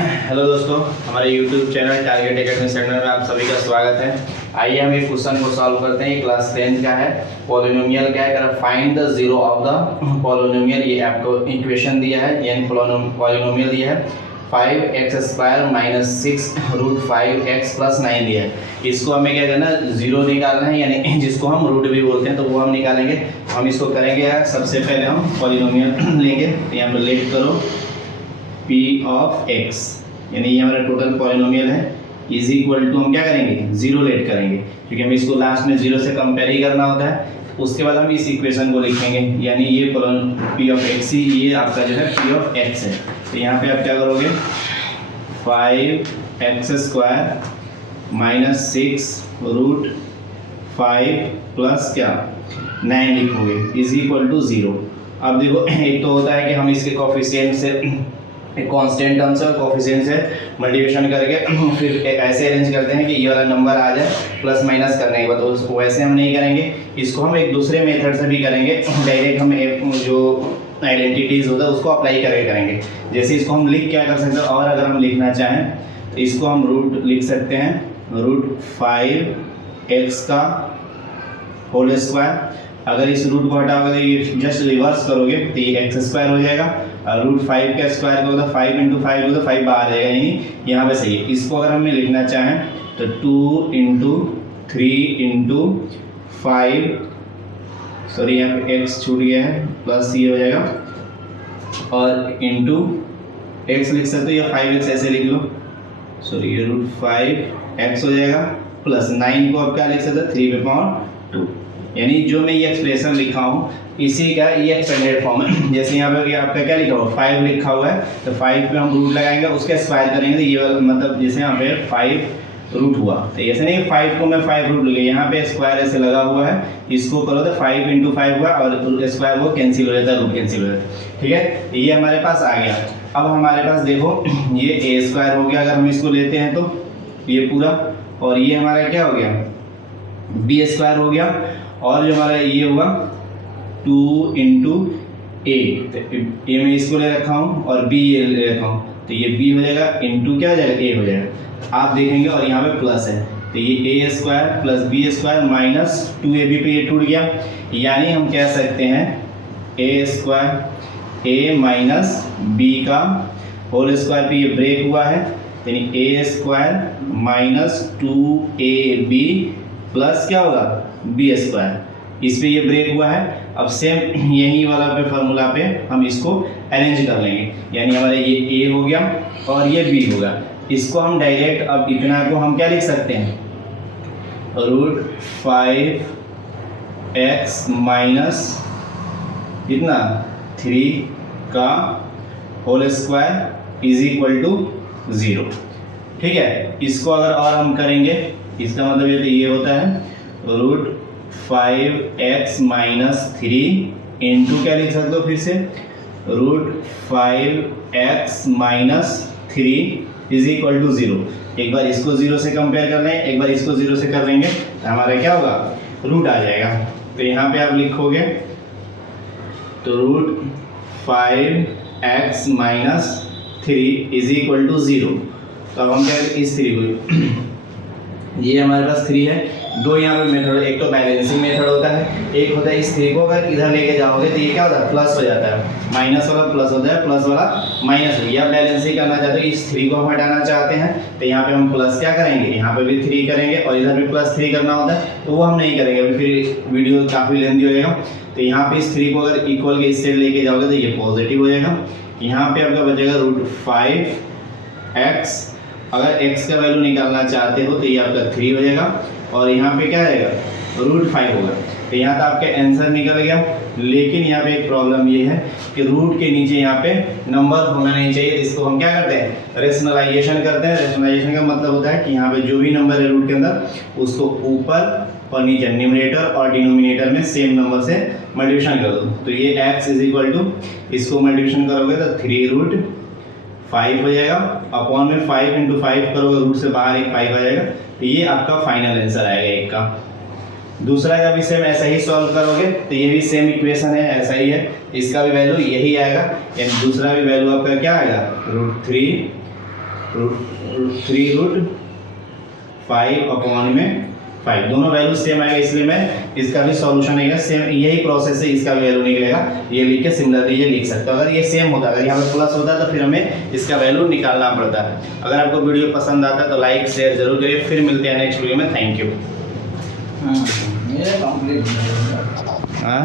Hello दोस्तों, हमारे YouTube channel target academy centre में आप सभी का स्वागत है। आइए हम एक क्वेश्चन को सॉल्व करते हैं। क्लास 10 का है, पॉलिनोमियल का है, find the zero of the polynomial. ये आपको इक्वेशन दिया है, यानी पॉलिनोमियल दिया है 5x² - 6 √5x + 9 दिया है। इसको हमें क्या करना है, जीरो निकालना है, यानी जिसको हम रूट भी बोलते हैं, तो वो हम निकालेंगे। हम इसको करेंगे, सबसे पहले हम पॉलिनोमियल लेंगे। तो यहाँ पर लेट करो p ऑफ x, यानी ये हमारा टोटल पॉलिनोमियल है, इज इक्वल टू हम क्या करेंगे, जीरो लेट करेंगे, क्योंकि हमें इसको लास्ट में जीरो से कंपेयर ही करना होता है। उसके बाद हम इस इक्वेशन को लिखेंगे, यानी ये p ऑफ x ही ये आपका जो है p ऑफ x है। तो यहाँ पे आप क्या करोगे, 5x² - 6 √5 प्लस क्या 9 लिखोगे, इज इक्वल टू 0। अब देखो, एक तो होता है कि हम इसके कोफिशिएंट से, कांस्टेंट टर्म से और कोफिशिएंट से मल्टीप्लिकेशन करके फिर ऐसे अरेंज करते हैं कि ये वाला नंबर आ जाए प्लस माइनस करने के बाद। तो वैसे हम नहीं करेंगे, इसको हम एक दूसरे मेथड से भी करेंगे। डायरेक्ट हम एक जो आइडेंटिटीज होता है उसको अप्लाई करके करेंगे। जैसे इसको हम लिख क्या कर सकते हैं, और अगर हम लिखना चाहें तो इसको हम रूट लिख सकते हैं, √5x का होल स्क्वायर। अगर इस रूट को हटाओगे तो ये जस्ट रिवर्स करोगे तो ये x² हो जाएगा, और √5 का स्क्वायर करोगे तो 5 × 5 हो तो 5 बाहर जाएगा, यानी यहाँ पे सही है। इसको अगर हमें लिखना चाहें तो 2 × 3 × 5, सॉरी यहाँ पे x छूट गया है, प्लस ये हो जाएगा, और इंटू x लिख सकते हो या 5x ऐसे लिख लो, सॉरी ये √5x हो जाएगा, प्लस 9 को आप क्या लिख सकते हो, 3/2। यानी जो मैं ये एक्सप्रेशन लिखा हूँ इसी का ये एक्सपेंडेड फॉर्म है। जैसे यहाँ पे आपका क्या लिखा हुआ, 5 लिखा हुआ है, तो 5 पे हम रूट लगाएंगे, उसके स्क्वायर करेंगे, तो ये वाला मतलब जैसे यहाँ पे 5 रूट हुआ, तो ऐसे नहीं 5 को मैं 5 रूट लगे, यहाँ पे स्क्वायर ऐसे लगा हुआ है, इसको करो तो 5 × 5 हुआ, और स्क्वायर वो कैंसिल हो जाता है, रूट कैंसिल हो जाता है। ठीक है, ये हमारे पास आ गया। अब हमारे पास देखो ये a² हो गया, अगर हम इसको लेते हैं तो ये पूरा, और ये हमारा क्या हो गया, b² हो गया, और जो हमारा ये हुआ 2 × a, तो a में इसको ले रखा हूँ और b ये ले रखा हूँ, तो ये b हो जाएगा, इंटू क्या हो जाएगा, a हो जाएगा। आप देखेंगे, और यहाँ पे प्लस है, तो ये a² + b² - 2ab पे ये टूट गया, यानी हम कह सकते हैं a² - b का होल स्क्वायर पे ये ब्रेक हुआ है, यानी a² - 2ab प्लस क्या होगा, b², इस पे ये ब्रेक हुआ है। अब सेम यही वाला पे फार्मूला पे हम इसको अरेंज कर लेंगे, यानी हमारे ये a हो गया और ये b होगा। इसको हम डायरेक्ट, अब इतना को हम क्या लिख सकते हैं, √5x - इतना 3 का whole square is equal to 0। ठीक है, इसको अगर और हम करेंगे, इसका मतलब ये होता है √5x - 3 इंटू क्या लिख सकते हो फिर से, √5x - 3 इज इक्वल टू 0। एक बार इसको 0 से कंपेयर कर लें, एक बार इसको 0 से कर लेंगे, तो हमारा क्या होगा, रूट आ जाएगा। तो यहाँ पे आप लिखोगे तो √5x - 3 इज इक्वल टू 0। तो अब हम क्या, इस 3 को, ये हमारे पास 3 है, दो यहाँ पे मेथड, एक तो बैलेंसिंग मेथड होता है, एक होता है इस 3 को अगर इधर लेके जाओगे तो ये क्या होता है, प्लस हो जाता है, माइनस वाला प्लस होता है, प्लस वाला माइनस हो गया। बैलेंसिंग करना चाहते हो, इस 3 को हम हटाना चाहते हैं, तो यहाँ पे हम प्लस क्या करेंगे, यहाँ पे भी 3 करेंगे, और इधर भी +3 करना होता है, तो वो हम नहीं करेंगे, अभी फिर वीडियो काफ़ी लेंथी हो जाएगा। तो यहाँ पे इस 3 को अगर इक्वल के इस साइड लेके जाओगे तो ये पॉजिटिव हो जाएगा, यहाँ पे आपका बचेगा √5x, अगर x का वैल्यू निकालना चाहते हो तो ये आपका 3 हो जाएगा, और यहाँ पे क्या आएगा, √5 होगा। तो यहाँ तो आपका आंसर निकल गया, लेकिन यहाँ पे एक प्रॉब्लम ये है कि रूट के नीचे यहाँ पे नंबर होना नहीं चाहिए। इसको हम क्या करते हैं, रेशनलाइजेशन करते हैं। रेशनलाइजेशन का मतलब होता है कि यहाँ पे जो भी नंबर है रूट के अंदर, उसको ऊपर और नीचे न्यूमरेटर और डिनोमिनेटर में सेम नंबर से मल्टीप्लिकेशन कर दो। तो ये x इज इक्वल टू, इसको मल्टीप्लिकेशन करोगे तो 3√5 हो जाएगा, अपॉन में 5 × 5 करोगे, रूट से बाहर एक 5 आ जाएगा, तो ये आपका फाइनल आंसर आएगा एक का। दूसरा का भी सेम ऐसा ही सॉल्व करोगे तो ये भी सेम इक्वेशन है, ऐसा ही है, इसका भी वैल्यू यही आएगा, यानी दूसरा भी वैल्यू आपका क्या आएगा, √3 3√5/5 दोनों वैल्यू सेम आएगा, इसलिए मैं इसका भी सॉल्यूशन आएगा सेम, यही प्रोसेस है, इसका भी वैल्यू निकलेगा। ये लिख के सिमिलरली ये लिख सकते हो। अगर ये सेम होता, अगर यहाँ पे प्लस होता तो फिर हमें इसका वैल्यू निकालना पड़ता है। अगर आपको वीडियो पसंद आता है तो लाइक शेयर जरूर करिए। फिर मिलते हैं नेक्स्ट वीडियो में। Thank you. मेरा कंप्लीट हाँ।